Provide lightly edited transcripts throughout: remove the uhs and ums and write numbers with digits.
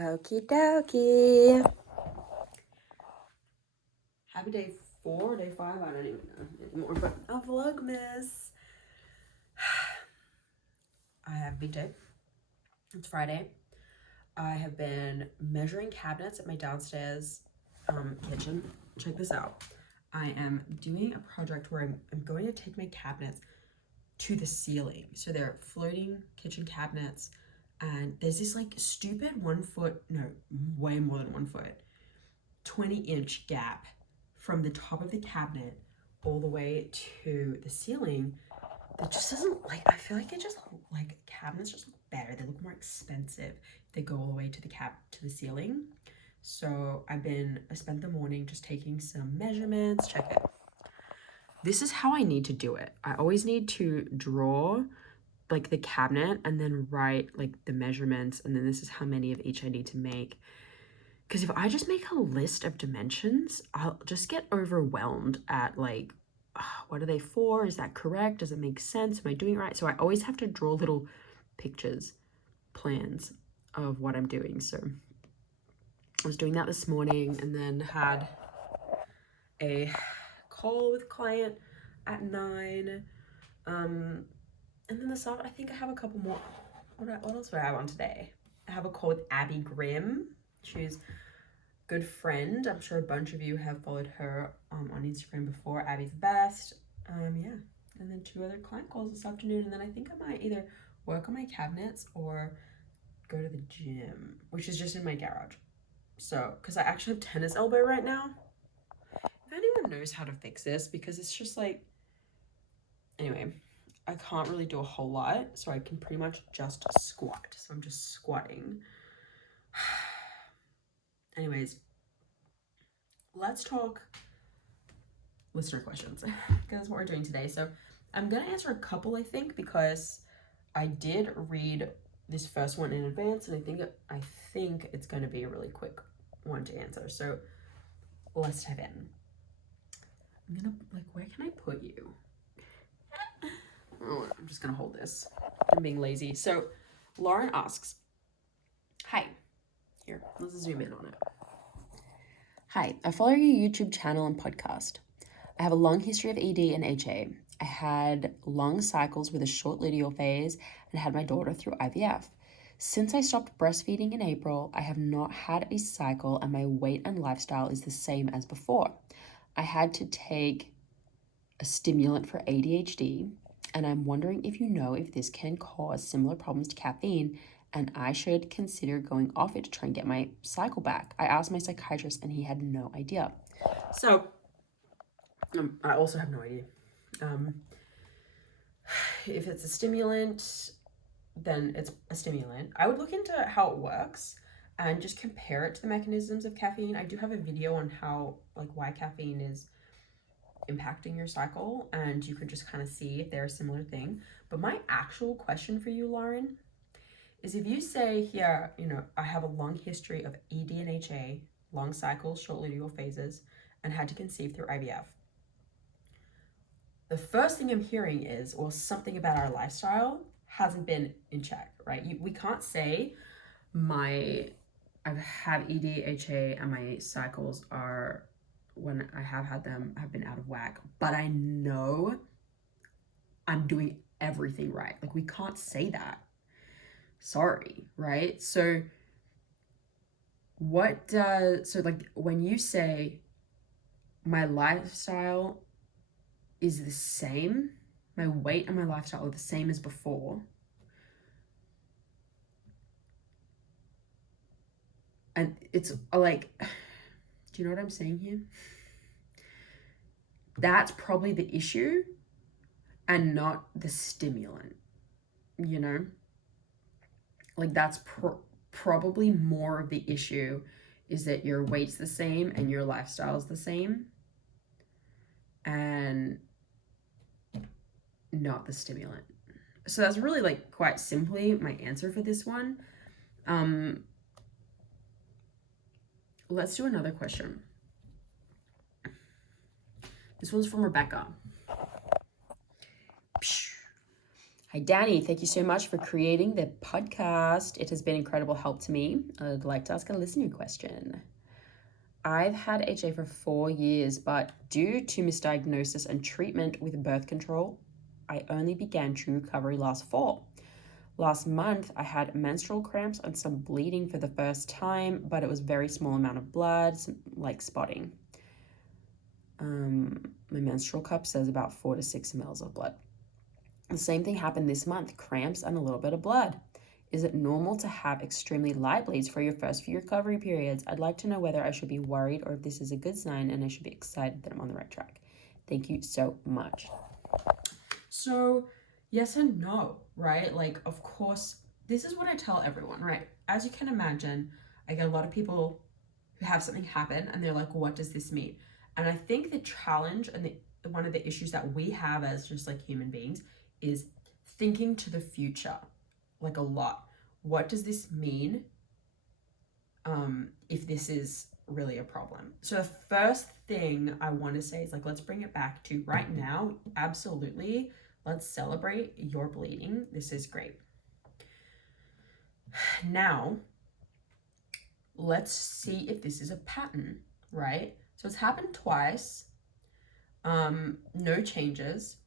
Okie dokie. Happy day 4, day 5, I don't even know anymore, but a Vlogmas. I have a big day. It's Friday. I have been measuring cabinets at my downstairs kitchen. Check this out. I am doing a project where I'm going to take my cabinets to the ceiling. So they're floating kitchen cabinets, and there's this like stupid 1 foot, no, way more than 1 foot, 20-inch gap from the top of the cabinet all the way to the ceiling. That just doesn't, like, I feel like it just, like, cabinets just look better. They look more expensive if they go all the way to the ceiling. So I spent the morning just taking some measurements. Check it. This is how I need to do it. I always need to draw like the cabinet and then write like the measurements, and then this is how many of each I need to make. Because if I just make a list of dimensions, I'll just get overwhelmed at like, what are they for? Is that correct? Does it make sense? Am I doing it right? So I always have to draw little pictures, plans of what I'm doing. So I was doing that this morning, and then had a call with a client at 9. And then this afternoon, I think I have a couple more. What else do I have on today? I have a call with Abby Grimm. She's a good friend. I'm sure a bunch of you have followed her on Instagram before. Abby's the best. Yeah. And then 2 other client calls this afternoon. And then I think I might either work on my cabinets or go to the gym, which is just in my garage. So, because I actually have tennis elbow right now. If anyone knows how to fix this, because it's just like, anyway, I can't really do a whole lot, so I can pretty much just squat. So I'm just squatting. Anyways, let's talk listener questions, because that's what we're doing today. So I'm gonna answer a couple, I think, because I did read this first one in advance, and I think it's gonna be a really quick one to answer. So let's dive in. I'm gonna, like, where can I put you? Oh, I'm just gonna hold this. I'm being lazy. So Lauren asks, hi. Here, let's zoom in on it. Hi, I follow your YouTube channel and podcast. I have a long history of ED and HA. I had long cycles with a short luteal phase and had my daughter through IVF. Since I stopped breastfeeding in April, I have not had a cycle, and my weight and lifestyle is the same as before. I had to take a stimulant for ADHD, and I'm wondering if you know if this can cause similar problems to caffeine, and I should consider going off it to try and get my cycle back. I asked my psychiatrist, and he had no idea. So, I also have no idea. If it's a stimulant, then it's a stimulant. I would look into how it works and just compare it to the mechanisms of caffeine. I do have a video on how, like, why caffeine is impacting your cycle, and you could just kind of see if they're a similar thing. But my actual question for you, Lauren, is if you say here, you know, I have a long history of ED and HA, long cycles, short luteal phases, and had to conceive through IVF. The first thing I'm hearing is, well, something about our lifestyle hasn't been in check, right? We can't say I have ED, HA, and my cycles are, when I have had them, have been out of whack, but I know I'm doing everything right. Like, we can't say that. Sorry, right? So like, when you say my lifestyle is the same, my weight and my lifestyle are the same as before, and it's like, do you know what I'm saying here? That's probably the issue and not the stimulant, you know? Like, that's probably more of the issue, is that your weight's the same and your lifestyle's the same, and not the stimulant. So that's really, like, quite simply my answer for this one. Let's do another question. This one's from Rebecca. Hi, Danny. Thank you so much for creating the podcast. It has been incredible help to me. I'd like to ask a listener question. I've had HA for 4 years, but due to misdiagnosis and treatment with birth control, I only began true recovery last fall. Last month, I had menstrual cramps and some bleeding for the first time, but it was very small amount of blood, like spotting. My menstrual cup says about 4 to 6 mils of blood. The same thing happened this month, cramps and a little bit of blood. Is it normal to have extremely light bleeds for your first few recovery periods? I'd like to know whether I should be worried or if this is a good sign and I should be excited that I'm on the right track. Thank you so much. So, yes and no, right? Like, of course, this is what I tell everyone, right? As you can imagine, I get a lot of people who have something happen and they're like, what does this mean? And I think the challenge and one of the issues that we have as just like human beings is thinking to the future, like a lot. What does this mean if this is really a problem? So the first thing I want to say is like, let's bring it back to right now. Absolutely. Let's celebrate your bleeding. This is great. Now, let's see if this is a pattern, right? So it's happened twice. No changes.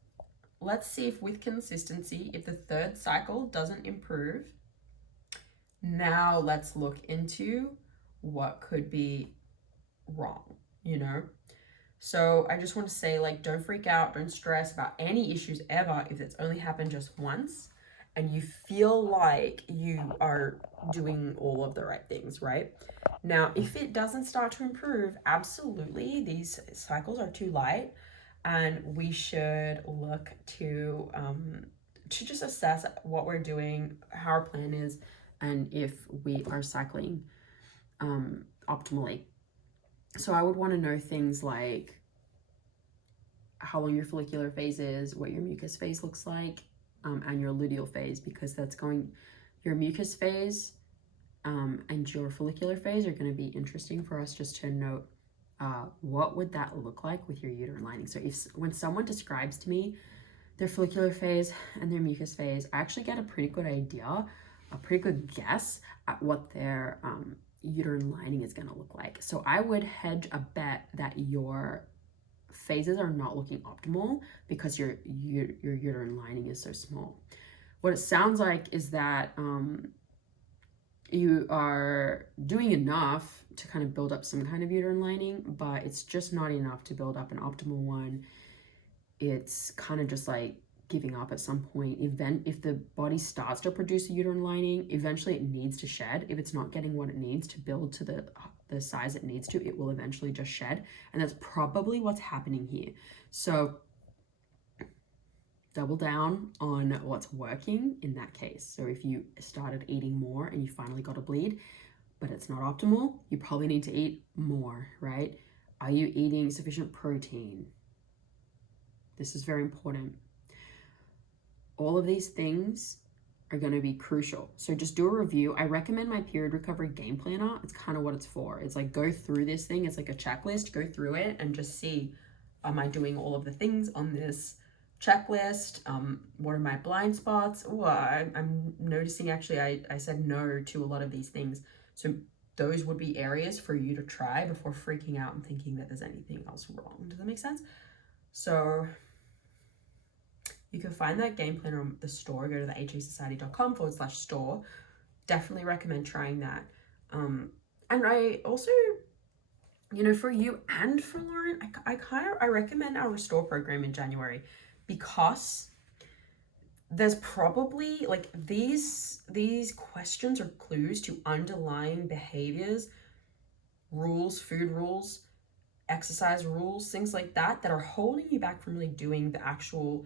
Let's see if with consistency, if the third cycle doesn't improve, now let's look into what could be wrong, you know? So I just want to say, like, don't freak out, don't stress about any issues ever if it's only happened just once and you feel like you are doing all of the right things, right? Now, if it doesn't start to improve, absolutely, these cycles are too light and we should look to just assess what we're doing, how our plan is, and if we are cycling optimally. So I would want to know things like how long your follicular phase is, what your mucus phase looks like, and your luteal phase, because that's going, your mucus phase and your follicular phase are going to be interesting for us just to note what would that look like with your uterine lining. So when someone describes to me their follicular phase and their mucus phase, I actually get a pretty good idea, a pretty good guess at what their uterine lining is going to look like. So I would hedge a bet that your phases are not looking optimal because your uterine lining is so small. What it sounds like is that you are doing enough to kind of build up some kind of uterine lining, but it's just not enough to build up an optimal one. It's kind of just like giving up at some point. If the body starts to produce a uterine lining, eventually it needs to shed. If it's not getting what it needs to build to the size it needs to, it will eventually just shed. And that's probably what's happening here. So double down on what's working in that case. So if you started eating more and you finally got a bleed, but it's not optimal, you probably need to eat more, right? Are you eating sufficient protein? This is very important. All of these things are going to be crucial. So just do a review. I recommend my period recovery game planner. It's kind of what it's for. It's like, go through this thing. It's like a checklist. Go through it and just see, am I doing all of the things on this checklist? What are my blind spots? Oh, I'm noticing actually I said no to a lot of these things. So those would be areas for you to try before freaking out and thinking that there's anything else wrong. Does that make sense? So you can find that game planner on the store. Go to the hasociety.com/store. Definitely recommend trying that. And I also, for you and for Lauren, I recommend our Restore program in January, because there's probably like these questions or clues to underlying behaviors, rules, food rules, exercise rules, things like that are holding you back from really doing the actual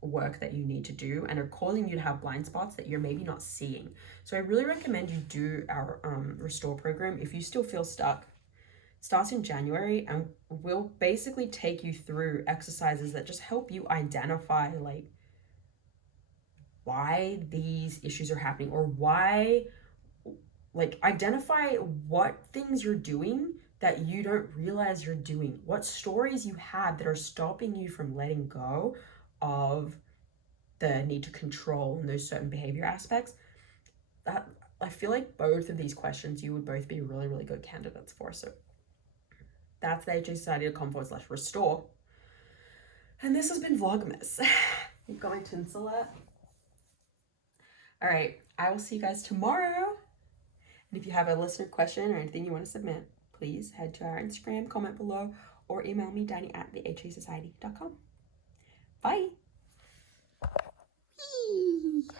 work that you need to do and are causing you to have blind spots that you're maybe not seeing. So I really recommend you do our Restore program if you still feel stuck. It starts in January and we'll basically take you through exercises that just help you identify why these issues are happening, or why, identify what things you're doing that you don't realize you're doing, what stories you have that are stopping you from letting go of the need to control and those certain behavior aspects, that I feel like both of these questions you would both be really, really good candidates for. So that's the HA Society.com/restore. And this has been Vlogmas. You've got my tinsel out. All right, I will see you guys tomorrow. And if you have a listener question or anything you want to submit, please head to our Instagram, comment below, or email me, Danny@thehasociety.com. Bye.